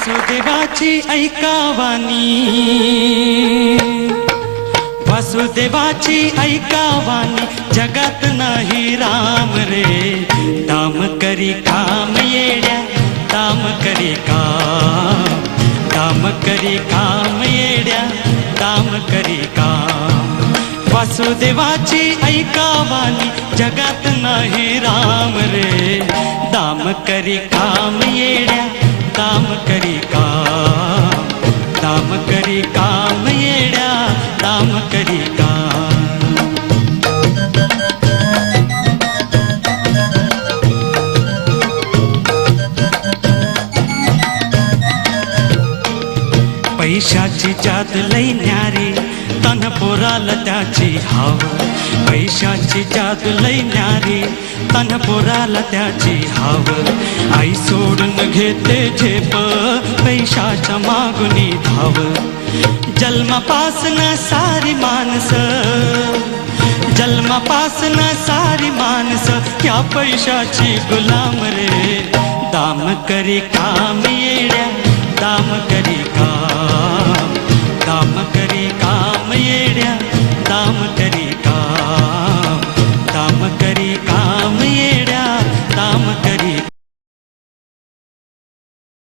वासुदेवाची ऐकावानी, वासुदेवाची ऐकावानी, जगात नाही राम रे. दाम करी काम येड्या, दाम करी काम, दाम करी काम येड्या, दाम करी काम. वासुदेवाची ऐकावानी, जगात नाही राम रे. दाम करी काम येड्या, दाम करी काम, दाम करी काम येड्या, दाम करी काम. पैशाची जात लई न्यारी, तन पोराला त्याची हाव. पैशाची जात लई न्यारी, तन पोराला त्याची हाव. आई सोडून घेते झेप, पैशाच्या मागुनी धाव. जन्मापासन सारी माणसं, जन्मापासन सारी माणसं या पैशाची गुलाम रे. दाम करी काम येड्या, दाम करी काम, दाम करी काम येड्या, दाम करी